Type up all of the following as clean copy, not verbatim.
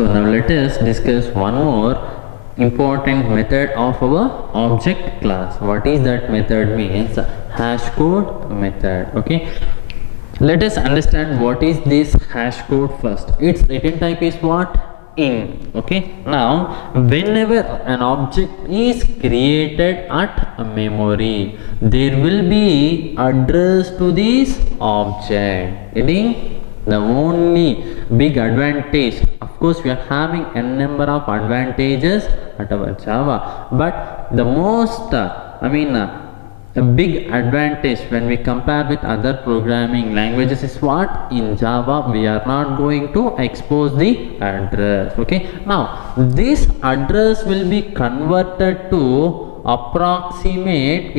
So now let us discuss one more important method of our object class. What is that method? Means hash code method. Okay, let us understand what is this hash code first. Its written type is what? In. Okay, now whenever an object is created at a memory, there will be address to this object. Getting? The only big advantage, of course we are having a number of advantages at our Java, but the most a big advantage when we compare with other programming languages is what? In Java we are not going to expose the address. Okay, now this address will be converted to approximate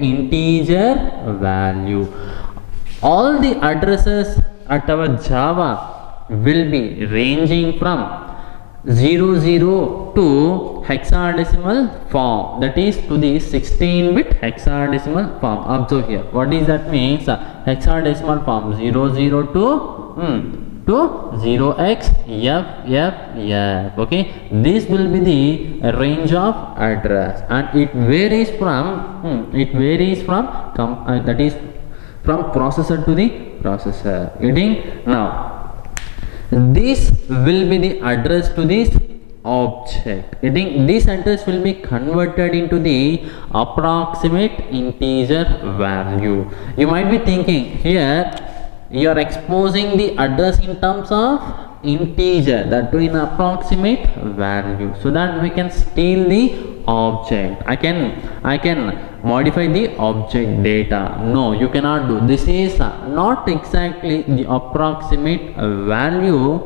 integer value. All the addresses at our Java will be ranging from 00 to hexadecimal form, that is to the 16-bit hexadecimal form. Observe here, what is that means? Hexadecimal form 00 to 0xFFF. Okay, this will be the range of address, and it varies from that is from processor to the processor. Getting? Now this will be the address to this object. Getting? This address will be converted into the approximate integer value. You might be thinking here you are exposing the address in terms of integer, that to in approximate value, so that we can steal the object. I can modify the object data. No, you cannot do. This is not exactly the approximate value,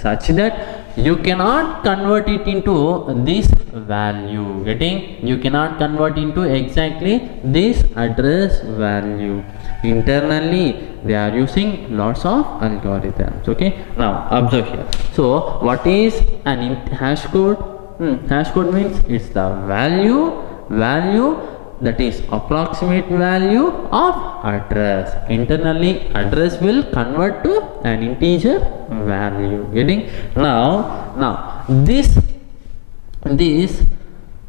such that you cannot convert it into this value. Getting? You cannot convert into exactly this address value. Internally they are using lots of algorithms. Okay, now observe here. So what is an hash code? Hash code means it's the value that is approximate value of address. Internally address will convert to an integer value. Getting? Now this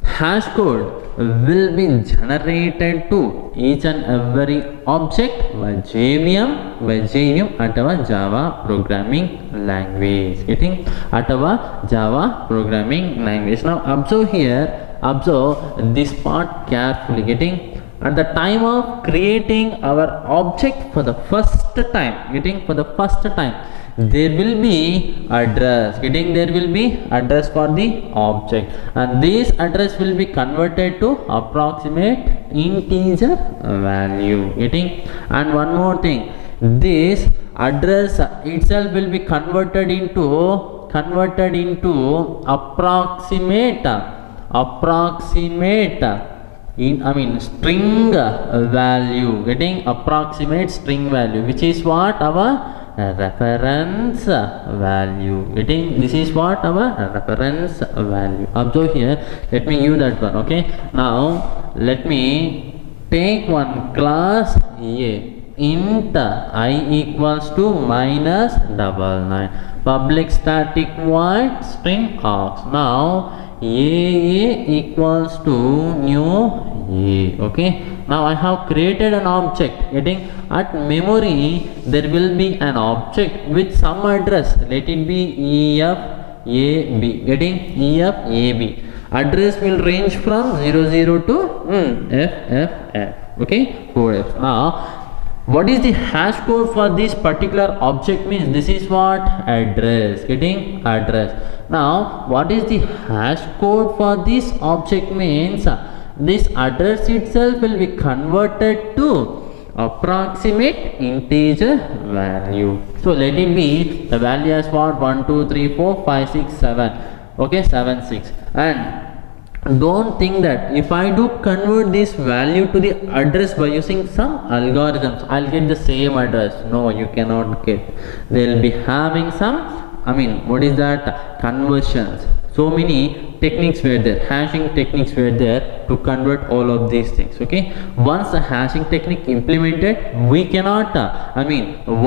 hash code will be generated to each and every object by JVM at our Java programming language. Getting? At our Java programming language. Now observe here, observe this part carefully. Getting? At the time of creating our object for the first time, there will be address. Getting? There will be address for the object, and this address will be converted to approximate integer value. Getting? And one more thing, this address itself will be converted into approximate string value. Getting? Approximate string value, which is what? Our reference value. Getting? This is what? Our reference value. Observe here, let me give that one. Okay, now let me take one class A, int I equals to -99, public static void string args. Now AA equals to new A. Okay, now I have created an object. Getting? At memory there will be an object with some address, let it be EFAB. Getting? EFAB address will range from 00 to FFF. Okay, 4F. Now what is the hash code for this particular object? Means this is what? Address. Getting? Address. Now what is the hash code for this object? Means this address itself will be converted to approximate integer value. So let it be the value as what? 1 2 3 4 5 6 7. Okay, 7 6. And don't think that if I do convert this value to the address by using some algorithms, I'll get the same address. No, you cannot get. They'll be having some what is that? Conversions. So many techniques were there, hashing techniques were there to convert all of these things. Okay, once the hashing technique implemented, we cannot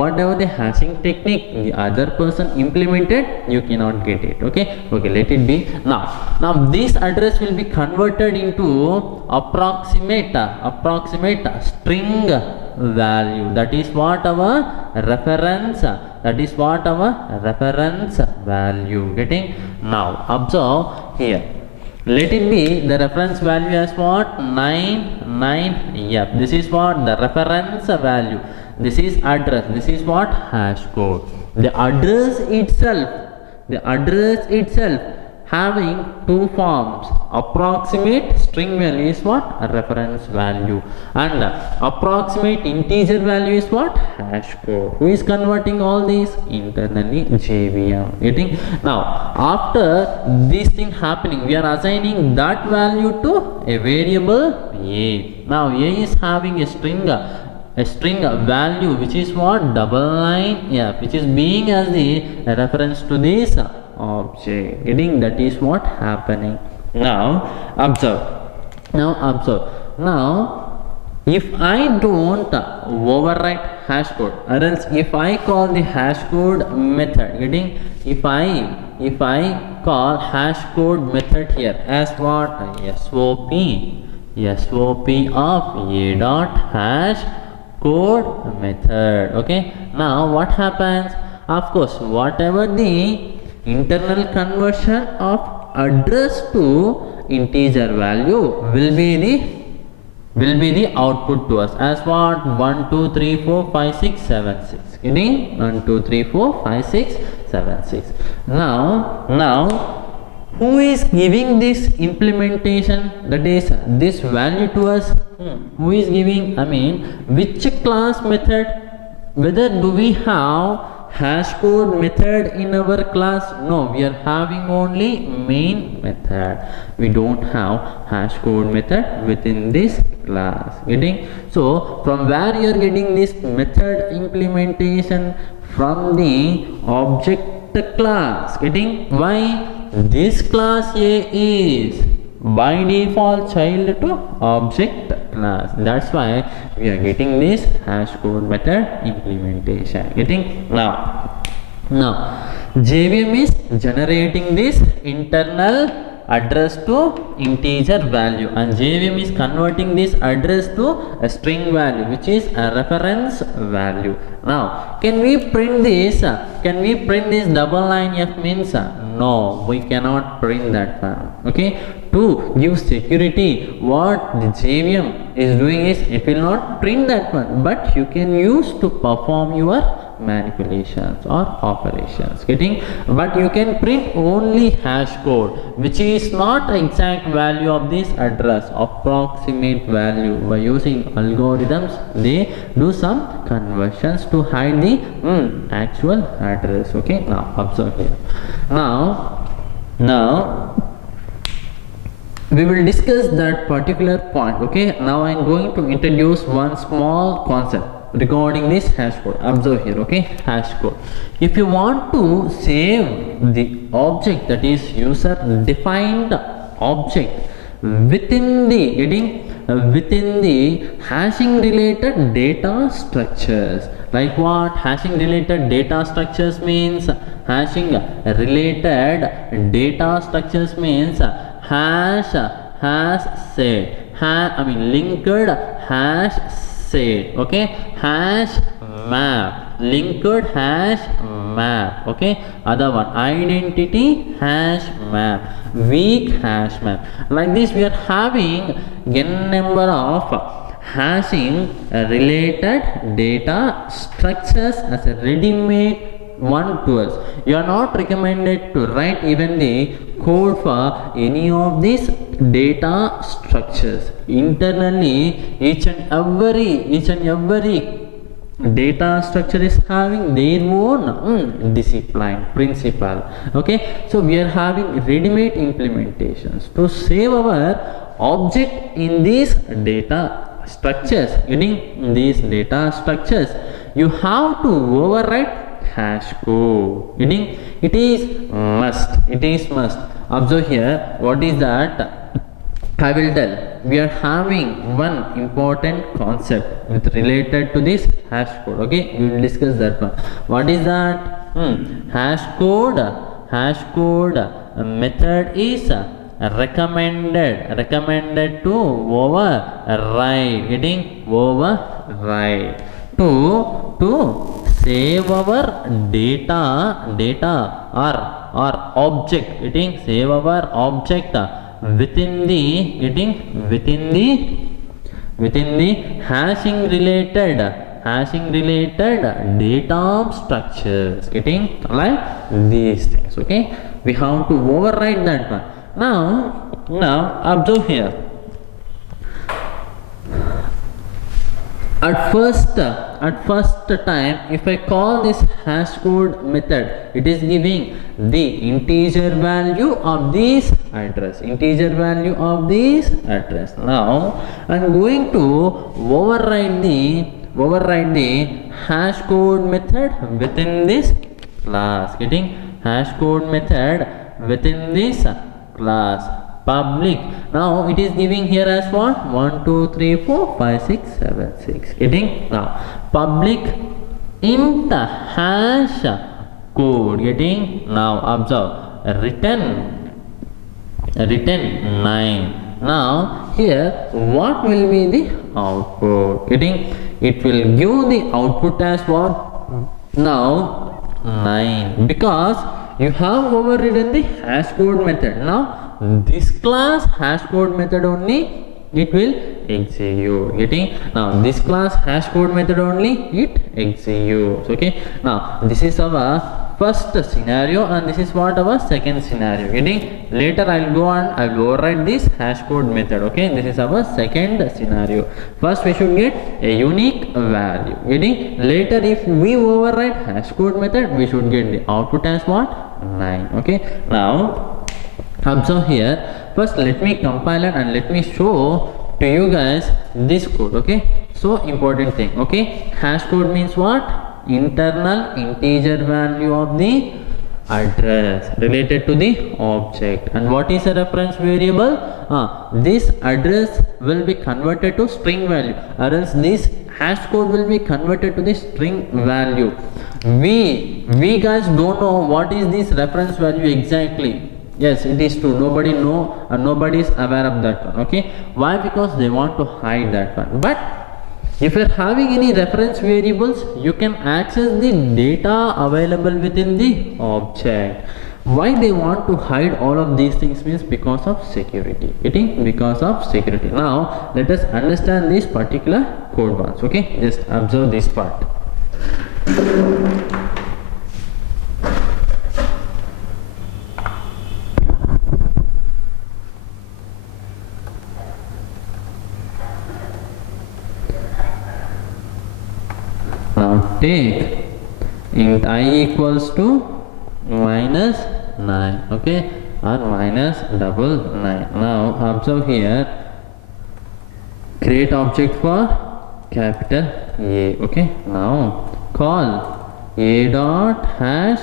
whatever the hashing technique the other person implemented, you cannot get it. Okay, let it be. Now this address will be converted into approximate string value. That is what our reference value. Getting? Now observe here, let it be the reference value as what? 9. Yep, this is what the reference value. This is address. This is what? Hash code. The address itself having two forms. Approximate string value is what? A reference value, and approximate integer value is what? Hash code. Who is converting all these? Internally JVM. Getting? Now after this thing happening, we are assigning that value to a variable a. Now a is having a string value, which is what? Double line, yeah, which is being as the reference to this object. Getting? That is what happening. Now observe. Now if I don't overwrite hash code, or else if I call the hash code method, getting? If I call hash code method here as what? SOP of a dot hash code method. Okay, now what happens? Of course, whatever the internal conversion of address to integer value will be the output to us as what? 1 2 3 4 5 6 7 6. Getting? 1 2 3 4 5 6 7 6. Now who is giving this implementation, that is this value to us? Who is giving? Which class method? Whether do we have hash code method in our class? No, we are having only main method. We don't have hash code method within this class. Getting? So from where you are getting this method implementation? From the object class. Getting? Why? This class A is by default child to object class. That's why we are getting this hash code method implementation. Getting? Now JVM is generating this internal address to integer value, and JVM is converting this address to a string value, which is a reference value. Now can we print this? Double line F means? No, we cannot print that one. Okay, to give security, what the JVM is doing is it will not print that one, but you can use to perform your manipulations or operations. Getting? But you can print only hash code, which is not exact value of this address, approximate value. By using algorithms, they do some conversions to hide the actual address. Okay, now observe here. Now we will discuss that particular point. Okay, now I am going to introduce one small concept regarding this hash code. Observe here. Okay, hash code. If you want to save the object, that is user defined object, within the hashing related data structures. Like what? Hashing related data structures means hash set, linked hash set. Okay, hash map, linked hash map. Okay, other one, identity hash map, weak hash map. Like this we are having n number of hashing related data structures as a ready-made one to us. You are not recommended to write even the code for any of these data structures. Internally, each and every data structure is having their own discipline principle. Okay, so we are having ready-made implementations to save our object in these data structures. In these data structures, you have to overwrite hash code. It is must. observe here, what is that? I will tell. We are having one important concept with related to this hash code. Okay, we will discuss that one. What is that? Hash code. Hash code method is recommended to override. Getting override to save our data or object. Getting save our object within the hashing related data structures. Getting like these things. Okay, we have to override that one. Now observe here. At first time, if I call this hash code method, it is giving the integer value of this address. Now I'm going to override the hash code method within this class. Getting hash code method within this class. Public. Now it is giving here as what? 1 2 3 4 5 6 7 6. Getting? Now public int hash code. Getting? Now observe, return 9. Now here what will be the output? Getting? It will give the output as what? Now 9, because you have overridden the hash code method. Now this class hash code method only it will execute. Getting? Now this class hash code method only it executes. Okay, now this is our first scenario and this is what our second scenario. Getting? Later I'll go and I'll override this hash code method. Okay, this is our second scenario. First we should get a unique value. Getting? Later if we override hash code method, we should get the output as what? 9. Okay, now observe here. First let me compile it and let me show to you guys this code. Okay, so important thing. Okay, hash code means what? Internal integer value of the address related to the object. And what is a reference variable? This address will be converted to string value, or else this hash code will be converted to the string value. We guys don't know what is this reference value exactly. Yes, it is true. Nobody know and nobody is aware of that one. Okay, why? Because they want to hide that one. But if you are having any reference variables, you can access the data available within the object. Why they want to hide all of these things means because of security. Getting? Because of security. Now let us understand this particular code once. Okay, just observe this part. Now take int I equals to minus 9. Okay, or minus 99. Now observe here, create object for capital A. Okay, now call a dot hash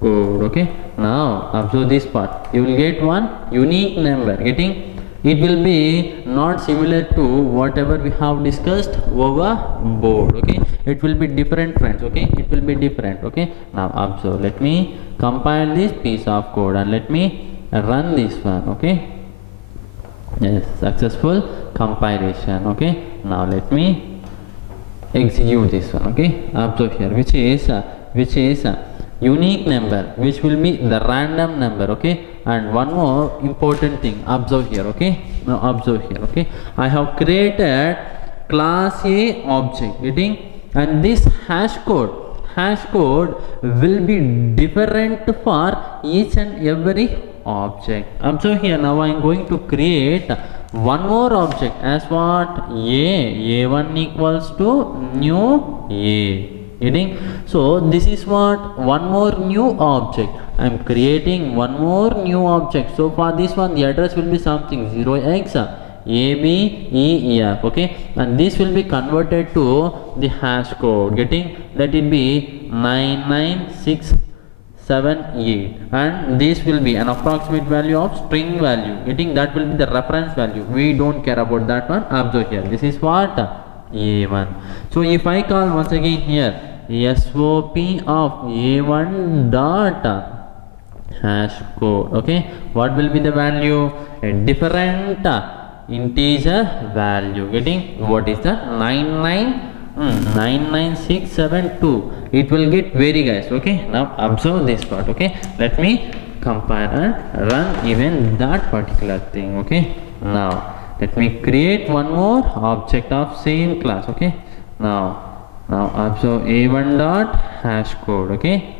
code. Okay, now observe this part. You will get one unique number. Getting? It will be not similar to whatever we have discussed over board. Okay, it will be different, friends. Okay, it will be different. Okay, now observe. Let me compile this piece of code and let me run this one. Okay, yes, successful compilation. Okay, now let me execute this one. Okay, observe here, which is unique number, which will be the random number. Okay, and one more important thing, observe here. Okay, now observe here. Okay, I have created class A object. Getting? And this hash code will be different for each and every object. Observe here. Now I am going to create one more object as what? A1 equals to new A. Getting? So this is what? One more new object. I am creating one more new object. So for this one the address will be something 0x ABEEF. Okay, and this will be converted to the hash code. Getting? Let it be 996 8 and this will be an approximate value of string value, getting that will be the reference value. We don't care about that one. Observe here, this is what a1. So if I call once again here SOP of a1 dot hash code, okay, what will be the value? A different integer value, getting what is the 99672. It will get vary, guys. Okay, now observe this part. Okay, let me compile and run even that particular thing. Okay, now let me create one more object of same class. Okay, now observe a1 dot hash code. Okay,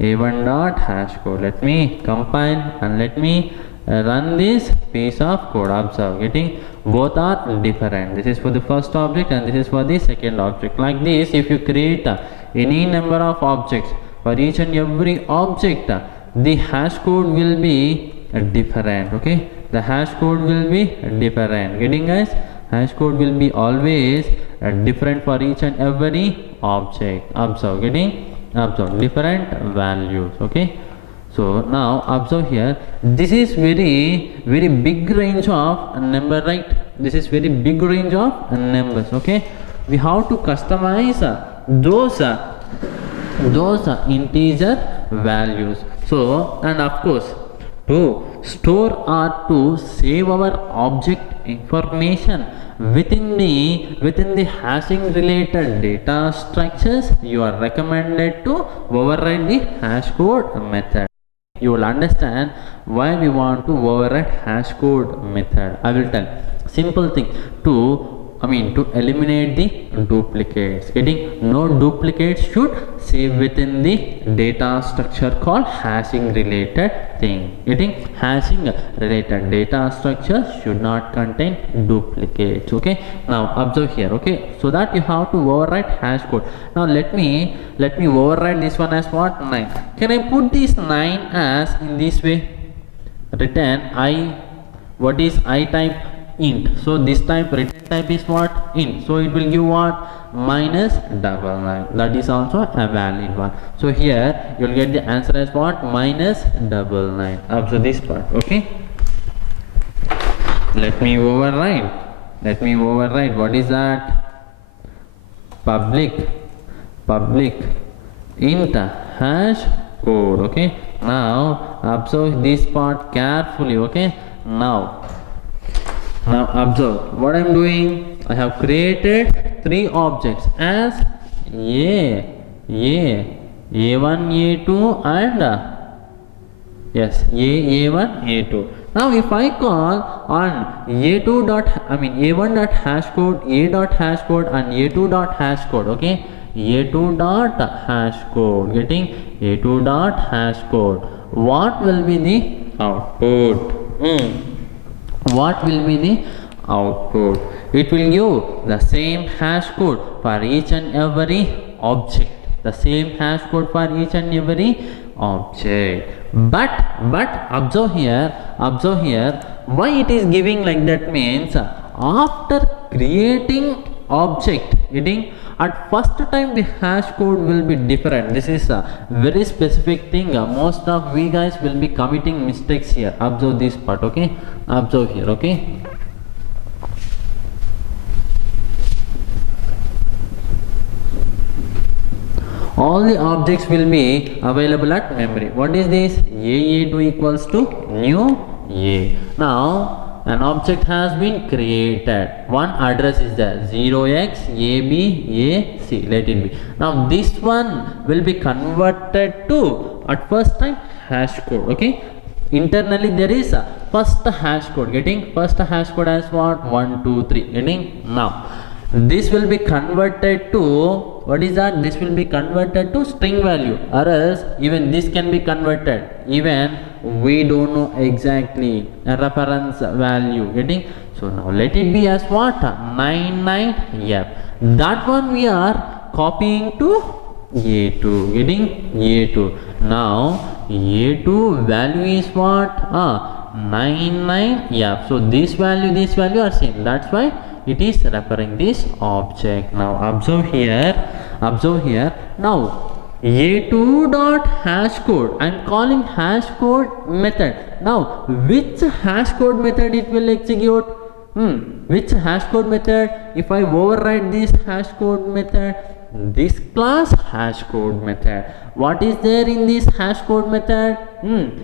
a1 dot hash code. Let me compile and let me run this piece of code. Observe, getting both are different. This is for the first object and this is for the second object. Like this, if you create any number of objects, for each and every object the hash code will be different. Okay, the hash code will be different, getting, guys? Hash code will be always different for each and every object. Observe, getting? Observe different values. Okay, so now observe here, this is very big range of number, right? This is very big range of numbers. Okay, we have to customize those integer values. So, and of course, to store or to save our object information within the hashing related data structures, you are recommended to override the hash code method. You will understand why we want to override hash code method. I will tell. Simple thing, to eliminate the duplicates. Getting no duplicates should save within the data structure called hashing related thing. Getting hashing related data structure should not contain duplicates. Okay, now observe here. Okay, so that you have to override hash code. Now let me override this one as what? 9. Can I put this 9 as in this way? Return I, what is I type? Int. So this type, return type is what? Int. So it will give what? -99. That is also a valid one. So here you will get the answer as what? -99. Observe this part. Okay, let me override. What is that? Public int hash code. Okay, now observe this part carefully. Okay, now observe what I am doing. I have created 3 objects as A1, A2 and A1, A2. Now if I call on A2 dot A1 dot hash code, A dot hash code and A2 dot hash code. Okay, A2 dot hash code, getting A2 dot hash code. What will be the output? What will be the output? It will give the same hash code for each and every object. The same hash code for each and every object. But observe here, why it is giving like that means after creating object, getting at first time the hash code will be different. This is a very specific thing. Most of we guys will be committing mistakes here. Observe this part. Okay, observe here. Okay, all the objects will be available at memory. What is this? A2 equals to new A. Now an object has been created. One address is there, 0xABAC. Let it be. Now this one will be converted to at first time hash code. Okay, internally there is a first hash code. Getting first hash code as what? 1 2 3. Getting? Now this will be converted to what is that? This will be converted to string value, or else even this can be converted. Even we don't know exactly a reference value. Getting? So now let it be as what? 99. Yep, that one we are copying to A2. Getting? A2. Now A2 value is what? 99. Yeah, so this value are same. That's why it is referring this object. Now observe here. Now a2 dot hash code. I'm calling hash code method. Now which hash code method it will execute? Which hash code method? If I override this hash code method, this class hash code method, what is there in this hash code method?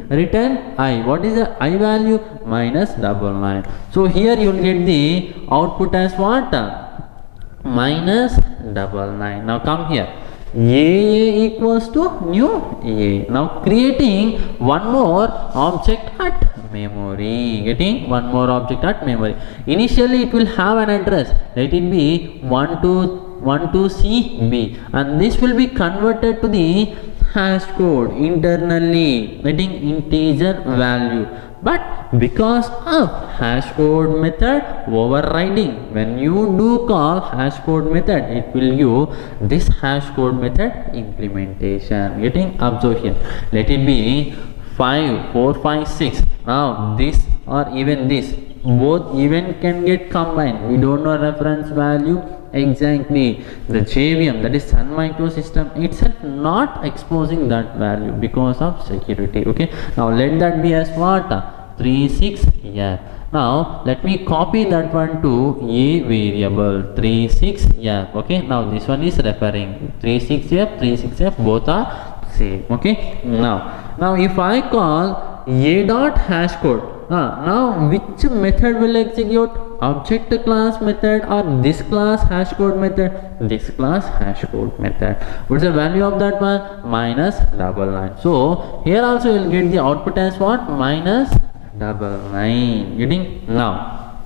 Return I. What is the I value? Minus 99. So here you will get the output as what? Minus 99. Now come here. A equals to new A. Now creating one more object at memory. Getting one more object at memory. Initially it will have an address. Let it be 12CB, and this will be converted to the hash code internally, getting integer value. But because of hash code method overriding, when you do call hash code method, it will give this hash code method implementation. Getting observed here. Let it be 5, 4, 5, 6. Now this or even this, both even can get combined. We don't know reference value exactly. The JVM, that is Sun Microsystem itself, not exposing that value because of security. Okay, now let that be as what? 36F. Now let me copy that one to a variable 36F. Okay, now this one is referring 36F both are same. Okay, now if I call a dot hash code, now which method will execute? Object class method or this class hash code method? This class hash code method. What's the value of that one? Minus 99. So here also you will get the output as what? Minus 99. Getting? Now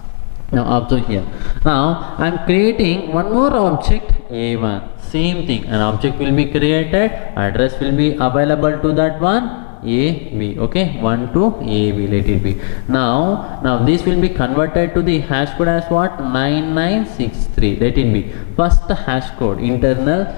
observe here. Now I am creating one more object A1. Same thing, an object will be created, address will be available to that one AB. Okay, 1 to AB, let it be. Now this will be converted to the hash code as what? 9963. Let it be first hash code, internal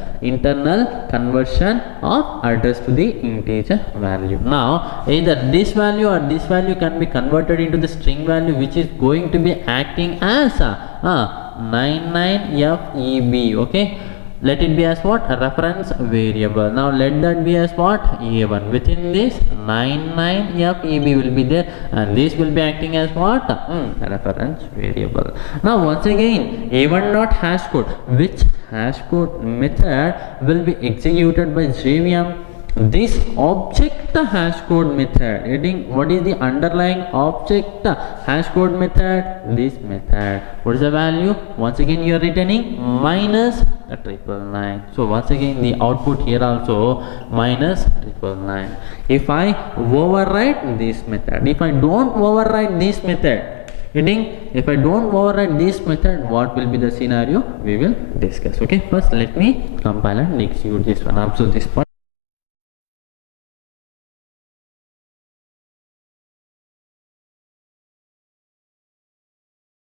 conversion of address to the integer value. Now either this value or this value can be converted into the string value, which is going to be acting as 99FEB. Okay, let it be as what? A reference variable. Now let that be as what? A1. Within this 99FEB will be there, and this will be acting as what? Reference variable. Now once again, A1 dot hash code. Which hash code method will be executed by JVM? This object hash code method. What is the underlying object hash code method? This method. What is the value? Once again you are returning minus 999. So once again the output here also minus 999. If I override this method, if I don't override this method, if I don't override this method, what will be the scenario? We will discuss. Okay, first let me compile and execute this one. Observe this part.